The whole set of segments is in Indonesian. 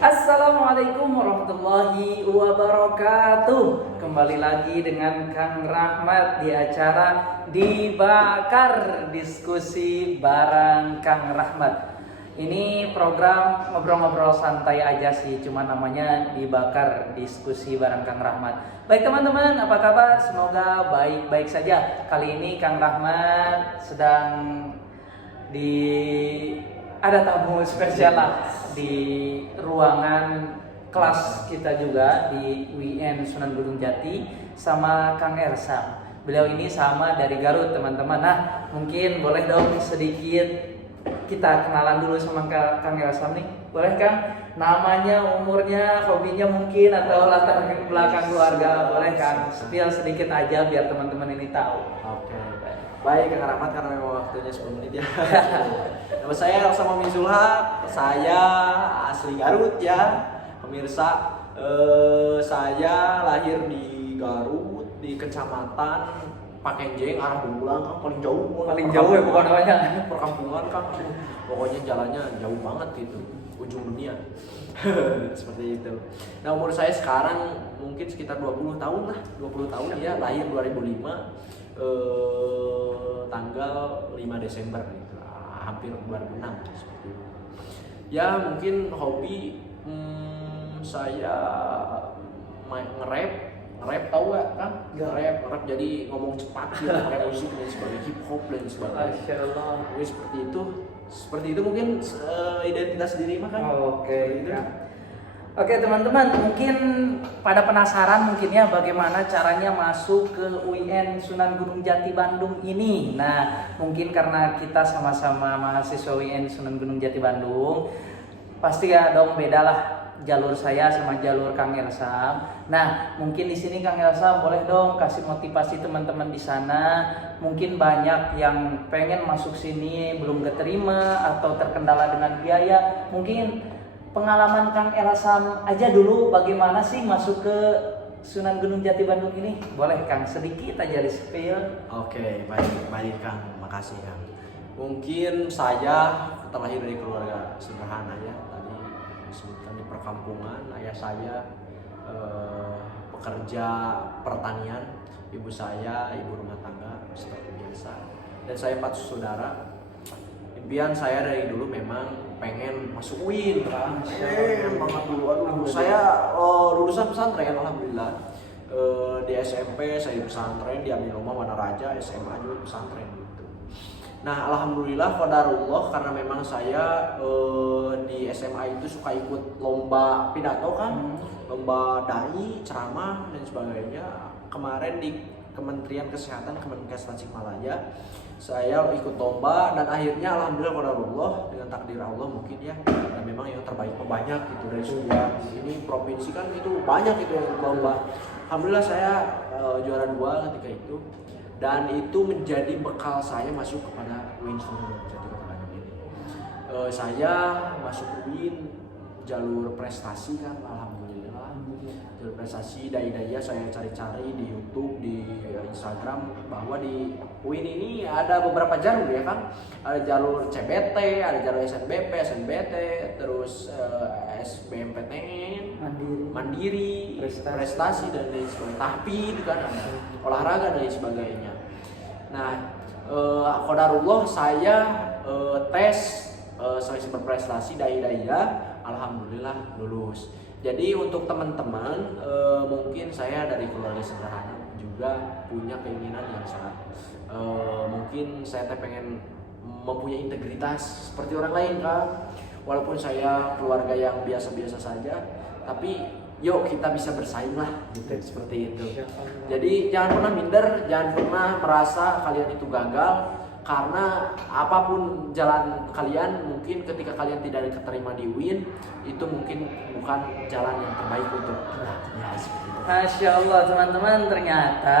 Assalamualaikum warahmatullahi wabarakatuh. Kembali lagi dengan Kang Rahmat di acara Dibakar, diskusi bareng Kang Rahmat. Ini program ngobrol-ngobrol santai aja sih, cuma namanya Dibakar, diskusi bareng Kang Rahmat. Baik teman-teman, apa kabar? Semoga baik-baik saja. Kali ini Kang Rahmat sedang ada tamu spesial lah di ruangan kelas kita juga di UIN Sunan Gunung Jati sama Kang Ersam. Beliau ini sama dari Garut teman-teman. Nah mungkin boleh dong sedikit kita kenalan dulu sama Kang Ersam nih. Boleh Kang? Namanya, umurnya, hobinya mungkin atau latar belakang keluarga. Boleh Kang? Spill sedikit aja biar teman-teman ini tahu. Oke. Baik Kang Rahmat, karena memang waktunya 10 menit ya. Nama saya Ersam Zulha, saya asli Garut ya. Pemirsa, saya lahir di Garut, di kecamatan Pakenjeng, arah Bulang, kan paling jauh. Paling jauh ya bukan namanya. Perkampungan kan, pokoknya jalannya jauh banget gitu, ujung dunia. Seperti itu. Nah umur saya sekarang mungkin sekitar 20 tahun lah, 20 tahun ya, lahir 2005. Tanggal 5 Desember gitu, hampir 2006 seperti itu. Ya mungkin hobi saya nge-rap tahu gak kan? Nge-rap jadi ngomong cepat gitu, kayak musik dan sebagainya, hip hop dan sebagainya. Masya Allah. Jadi seperti itu mungkin identitas diri mah kan. Oke. Oke teman-teman, mungkin pada penasaran mungkin ya bagaimana caranya masuk ke UIN Sunan Gunung Jati Bandung ini. Nah, mungkin karena kita sama-sama mahasiswa UIN Sunan Gunung Jati Bandung, pasti ya dong beda lah jalur saya sama jalur Kang Ersam. Nah, mungkin di sini Kang Ersam boleh dong kasih motivasi teman-teman di sana. Mungkin banyak yang pengen masuk sini belum keterima atau terkendala dengan biaya. Mungkin pengalaman Kang Ersam aja dulu bagaimana sih masuk ke Sunan Gunung Jati Bandung ini? Boleh Kang sedikit aja di spill. Oke, baik Kang, makasih Kang. Mungkin saya terlahir dari keluarga sederhana ya, tadi disebutkan di perkampungan. Ayah saya pekerja pertanian, ibu saya ibu rumah tangga seperti biasa, dan saya 4 saudara. Impian saya dari dulu memang pengen masuk UIN kan, banget dulu. Saya lulusan pesantren alhamdulillah. Di SMP saya di pesantren di Aminullah Wanaraja, SMA juga pesantren gitu. Nah alhamdulillah qadarullah, karena memang saya di SMA itu suka ikut lomba pidato kan, lomba dai, ceramah dan sebagainya. Kemarin di Kementerian Kesehatan Kemenkes Tasikmalaya saya ikut lomba, dan akhirnya alhamdulillah qadarullah dengan takdir Allah mungkin ya, dan memang yang terbaik banyak gitu dari sebuah ini provinsi kan itu banyak itu yang ikut lomba. Alhamdulillah saya juara 2 ketika itu, dan itu menjadi bekal saya masuk kepada UIN Sunan Gunung Jati Bandung ini. Saya masuk UIN jalur prestasi kan, alhamdulillah. Jalur prestasi dai-dai saya cari-cari di YouTube, di Instagram, bahwa di UIN ini ada beberapa jalur ya kan. Ada jalur CBT, ada jalur SNBP, SNBT, terus SBMPTN, Mandiri, prestasi dan lain sebagainya. Tapi itu kan ada olahraga dan lain sebagainya. Nah, qadarullah saya tes seleksi berprestasi dai-dai, alhamdulillah lulus. Jadi untuk teman-teman, mungkin saya dari keluarga sederhana juga punya keinginan yang sangat mungkin saya pengen mempunyai integritas seperti orang lain kan. Walaupun saya keluarga yang biasa-biasa saja, tapi yuk kita bisa bersaing lah gitu, seperti itu. Jadi jangan pernah minder, jangan pernah merasa kalian itu gagal, karena apapun jalan kalian, mungkin ketika kalian tidak diterima di UIN, itu mungkin bukan jalan yang terbaik untuk kita. Ya, seperti itu. Masya Allah teman-teman, ternyata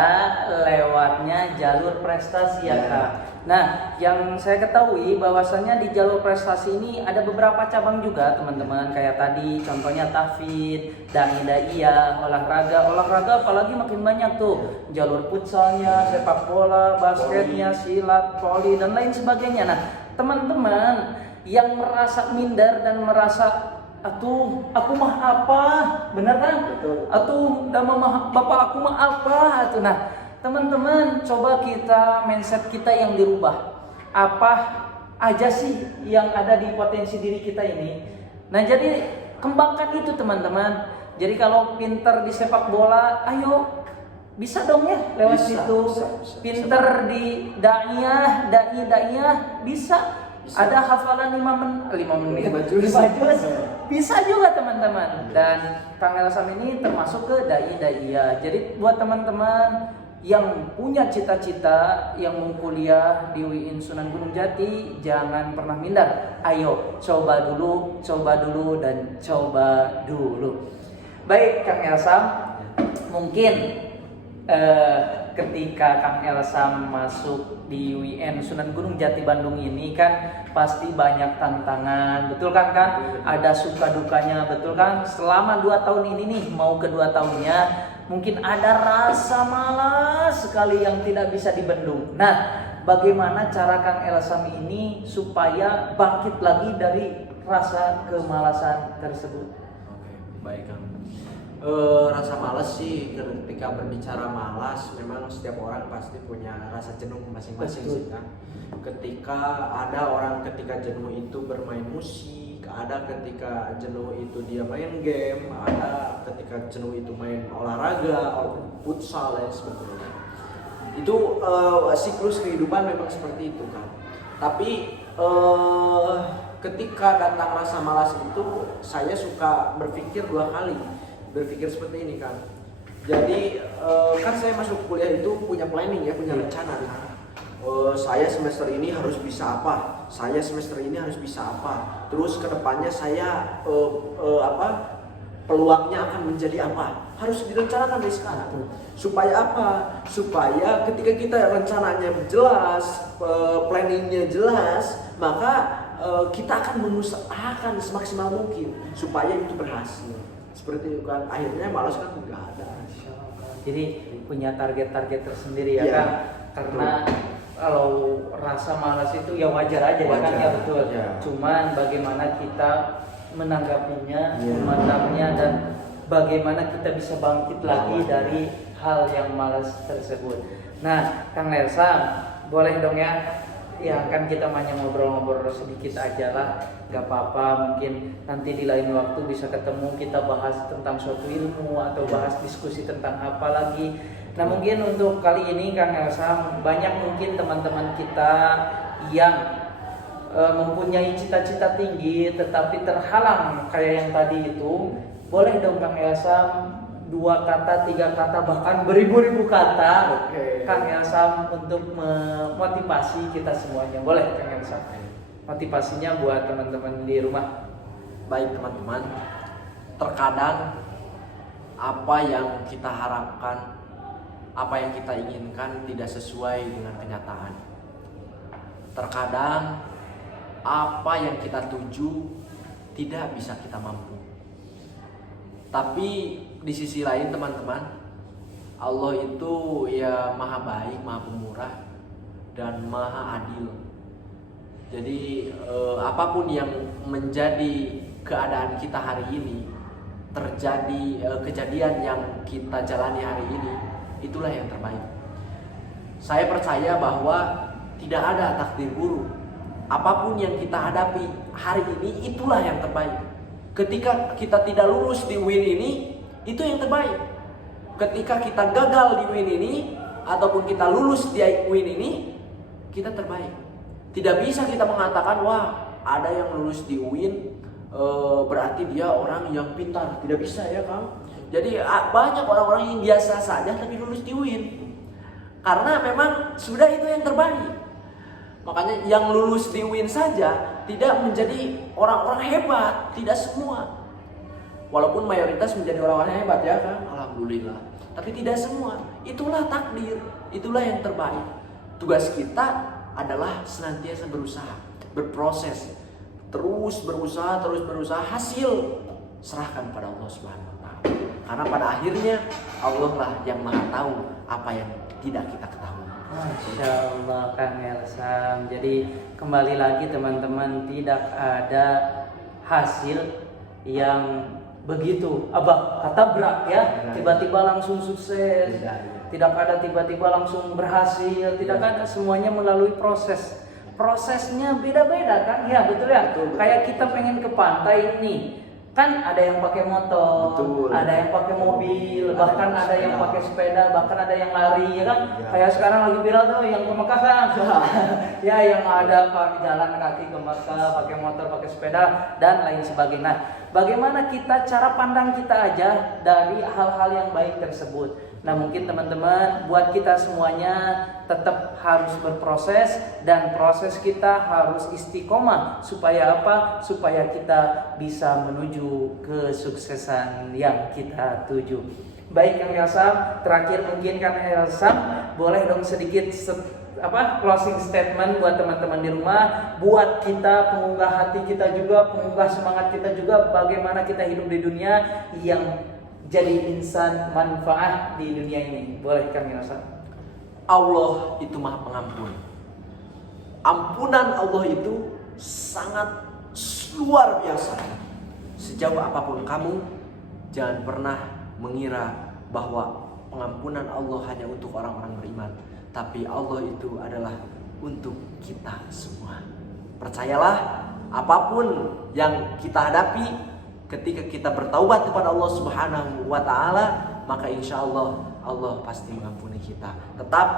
lewatnya jalur prestasi ya Kak. Nah yang saya ketahui bahwasannya di jalur prestasi ini ada beberapa cabang juga teman-teman. Kayak tadi contohnya tahfidz, dai-daiyah, olahraga apalagi makin banyak tuh. Jalur futsalnya, sepak bola, basketnya, silat, voli dan lain sebagainya. Nah teman-teman yang merasa minder dan merasa atuh aku mah apa, bener kan? Betul. Atuh dama mah bapak aku mah apa, atuh. Nah teman-teman, coba kita mindset kita yang dirubah. Apa aja sih yang ada di potensi diri kita ini? Nah jadi kembangkan itu teman-teman. Jadi kalau pinter di sepak bola, ayo bisa dong ya lewat Bisa, situ. bisa. Pinter di daiyah bisa. Ada hafalan 5 menit, 5 juz. Bisa juga teman-teman. Dan Kang Elsam ini termasuk ke daiyah. Jadi buat teman-teman yang punya cita-cita yang mau kuliah di UIN Sunan Gunung Jati, jangan pernah minder. Ayo coba dulu, dan coba dulu. Baik Kang Elsam, mungkin ketika Kang Elsam masuk di UIN Sunan Gunung Jati Bandung ini kan pasti banyak tantangan, betul kan? Ada suka dukanya, betul kan? Selama 2 tahun ini nih, mau ke 2 tahunnya, mungkin ada rasa malas sekali yang tidak bisa dibendung. Nah, bagaimana cara Kang Elsam ini supaya bangkit lagi dari rasa kemalasan tersebut? Oke, baik Kang. Rasa malas sih, ketika berbicara malas, memang setiap orang pasti punya rasa jenuh masing-masing sih kan. Ketika ada orang ketika jenuh itu bermain musik, ada ketika jenuh itu dia main game, ada ketika jenuh itu main olahraga, futsal dan sebagainya. Itu siklus kehidupan memang seperti itu kan. Tapi ketika datang rasa malas itu, saya suka berpikir 2 kali. Berpikir seperti ini kan. Jadi kan saya masuk kuliah itu punya planning ya, punya rencana kan. Saya semester ini harus bisa apa, saya semester ini harus bisa apa. Terus kedepannya saya peluangnya akan menjadi apa, harus direncanakan dari sekarang. Supaya apa? Supaya ketika kita rencananya jelas, planningnya jelas, maka kita akan mengusahakan semaksimal mungkin supaya itu berhasil. Seperti itu kan, akhirnya malas kan nggak ada. Jadi punya target-target tersendiri ya, ya kan? Karena kalau rasa malas itu ya wajar aja ya kan, ya betul. Ya. Cuman bagaimana kita menanggapinya, memandangnya, dan bagaimana kita bisa bangkit lagi dari hal yang malas tersebut. Nah, Kang Elsam, boleh dong ya? Ya kan kita hanya ngobrol-ngobrol sedikit aja lah, gak apa-apa. Mungkin nanti di lain waktu bisa ketemu, kita bahas tentang suatu ilmu atau bahas diskusi tentang apa lagi. Nah mungkin untuk kali ini Kang Elsam, banyak mungkin teman-teman kita yang mempunyai cita-cita tinggi tetapi terhalang kayak yang tadi itu. Boleh dong Kang Elsam 2 kata, 3 kata, bahkan beribu-ribu kata, Kang Elsam untuk memotivasi kita semuanya. Boleh Kang Elsam? Motivasinya buat teman-teman di rumah. Baik teman-teman, terkadang apa yang kita harapkan, apa yang kita inginkan tidak sesuai dengan kenyataan. Terkadang apa yang kita tuju tidak bisa kita mampu. Tapi di sisi lain teman-teman, Allah itu ya maha baik, maha pemurah, dan maha adil. Jadi apapun yang menjadi keadaan kita hari ini, terjadi kejadian yang kita jalani hari ini, itulah yang terbaik. Saya percaya bahwa tidak ada takdir buruk. Apapun yang kita hadapi hari ini, itulah yang terbaik. Ketika kita tidak lulus di UIN ini, itu yang terbaik. Ketika kita gagal di UIN ini, ataupun kita lulus di UIN ini, kita terbaik. Tidak bisa kita mengatakan, wah ada yang lulus di UIN berarti dia orang yang pintar. Tidak bisa ya Kang. Jadi banyak orang-orang yang biasa saja tapi lulus di UIN. Karena memang sudah itu yang terbaik. Makanya yang lulus di UIN saja tidak menjadi orang-orang hebat, tidak semua. Walaupun mayoritas menjadi orang-orang hebat ya kan, alhamdulillah. Tapi tidak semua. Itulah takdir, itulah yang terbaik. Tugas kita adalah senantiasa berusaha, berproses, terus berusaha, hasil serahkan pada Allah Subhanahu wa taala. Karena pada akhirnya Allah lah yang Maha tahu apa yang tidak kita ketahui. Masya Allah Kang Elsam. Jadi kembali lagi teman-teman, tidak ada hasil yang begitu ketabrak ya, tiba-tiba langsung sukses, tidak ada tiba-tiba langsung berhasil, tidak ada, semuanya melalui prosesnya beda-beda kan, ya betul ya. Kayak kita pengen ke pantai ini kan, ada yang pakai motor, ada yang pakai mobil, bahkan ada yang pakai sepeda, bahkan ada yang lari ya kan. Kayak sekarang lagi viral tuh yang ke Mekah kan. Ya, yang ada jalan kaki ke Mekah, pakai motor, pakai sepeda dan lain sebagainya. Nah, bagaimana kita, cara pandang kita aja dari hal-hal yang baik tersebut. Nah, mungkin teman-teman, buat kita semuanya tetap harus berproses, dan proses kita harus istiqomah. Supaya apa? Supaya kita bisa menuju kesuksesan yang kita tuju. Baik Kang Elsam, terakhir mungkin Kang Elsam boleh dong sedikit closing statement buat teman-teman di rumah, buat kita, pengunggah hati kita juga, pengunggah semangat kita juga, bagaimana kita hidup di dunia yang jadi insan manfaat di dunia ini. Boleh Kang Elsam? Allah itu Maha Pengampun. Ampunan Allah itu sangat luar biasa. Sejauh apapun kamu, jangan pernah mengira bahwa pengampunan Allah hanya untuk orang-orang beriman, tapi Allah itu adalah untuk kita semua. Percayalah, apapun yang kita hadapi, ketika kita bertaubat kepada Allah Subhanahu wa Ta'ala, maka insya Allah Allah pasti mengampuni kita. Tetap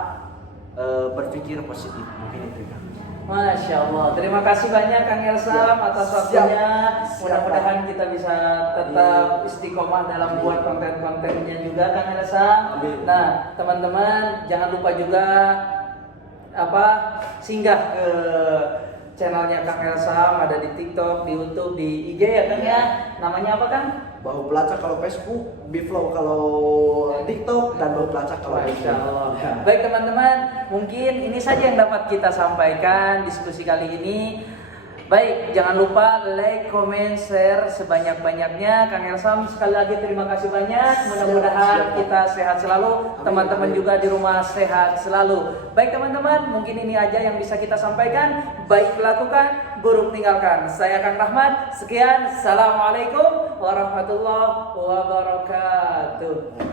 berpikir positif. Mungkin itu kan. Masya Allah, terima kasih banyak Kang Elsam atas waktunya. Mudah-mudahan kita bisa tetap istiqomah dalam buat konten-kontennya juga Kang Elsam. Nah, teman-teman jangan lupa juga singgah ke channelnya Kang Elsam, ada di TikTok, di YouTube, di IG ya Kang ya. Namanya apa Kang? Bahu Pelacak kalau Facebook, Biflow kalau TikTok, dan Bahu Pelacak kalau Masya Allah. Baik teman-teman, mungkin ini saja yang dapat kita sampaikan diskusi kali ini. Baik, jangan lupa like, comment, share sebanyak-banyaknya. Kang Elsam, sekali lagi terima kasih banyak. Mudah-mudahan kita sehat selalu, teman-teman juga di rumah sehat selalu. Baik teman-teman, mungkin ini aja yang bisa kita sampaikan. Baik lakukan, buruk tinggalkan. Saya Kang Rahmat, sekian. Assalamualaikum warahmatullahi wabarakatuh.